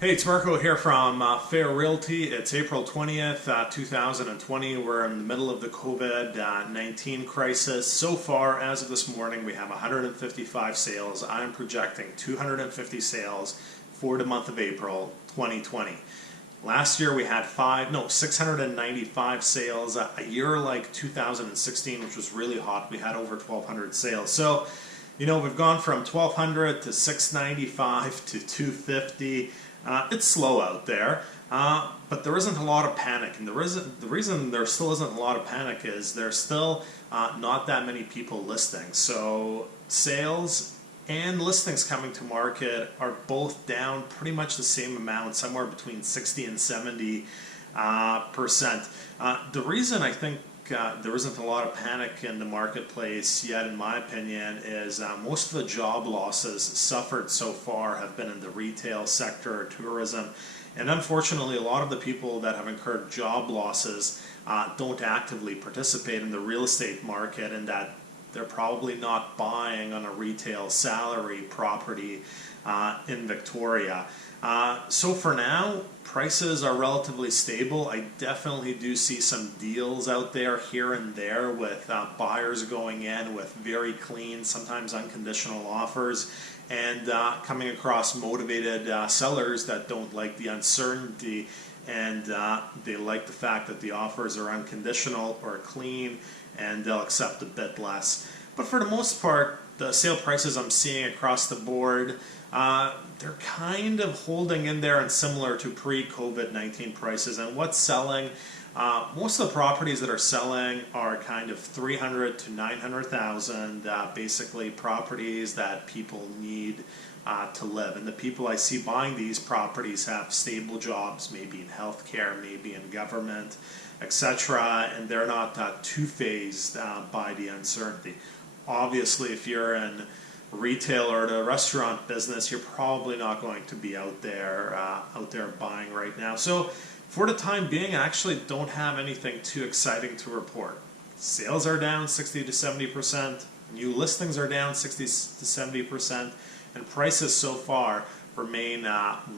Hey, it's Marko here from Fair Realty. It's April 20th, 2020. We're in the middle of the COVID-19 crisis. So far, as of this morning, we have 155 sales. I'm projecting 250 sales for the month of April 2020. Last year we had 695 sales. A year like 2016, which was really hot, we had over 1,200 sales. So, we've gone from 1,200 to 695 to 250. It's slow out there, but there isn't a lot of panic. And the reason there still isn't a lot of panic is there's still not that many people listing. So sales and listings coming to market are both down pretty much the same amount, somewhere between 60 and 70%. The reason I think there isn't a lot of panic in the marketplace yet, in my opinion, is most of the job losses suffered so far have been in the retail sector, tourism, and unfortunately a lot of the people that have incurred job losses don't actively participate in the real estate market, and that they're probably not buying on a retail salary property in Victoria. So for now, prices are relatively stable. I definitely do see some deals out there here and there with buyers going in with very clean, sometimes unconditional offers, and coming across motivated sellers that don't like the uncertainty, and they like the fact that the offers are unconditional or clean, and they'll accept a bit less. But for the most part, the sale prices I'm seeing across the board, they're kind of holding in there and similar to pre-COVID-19 prices. And what's selling? Most of the properties that are selling are kind of 300 to 900,000, basically properties that people need to live. And the people I see buying these properties have stable jobs, maybe in healthcare, maybe in government, etc. And they're not too phased by the uncertainty. Obviously, if you're in retail or the restaurant business, you're probably not going to be out there buying right now. So for the time being, I actually don't have anything too exciting to report. Sales are down 60 to 70%, new listings are down 60 to 70%, and prices so far remain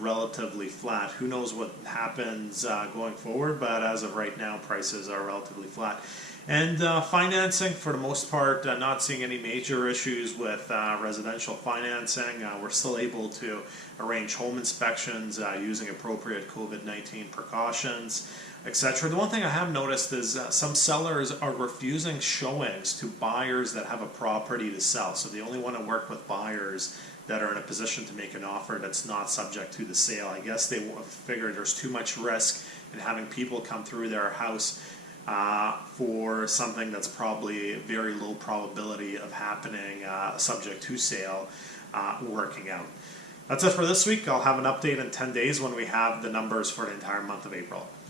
relatively flat. Who knows what happens going forward, but as of right now, prices are relatively flat. And financing, for the most part, not seeing any major issues with residential financing. We're still able to arrange home inspections using appropriate COVID-19 precautions, etc. The one thing I have noticed is some sellers are refusing showings to buyers that have a property to sell. So they only want to work with buyers that are in a position to make an offer that's not subject to the sale. I guess they figure there's too much risk in having people come through their house for something that's probably a very low probability of happening, subject to sale, working out. That's it for this week. I'll have an update in 10 days when we have the numbers for the entire month of April.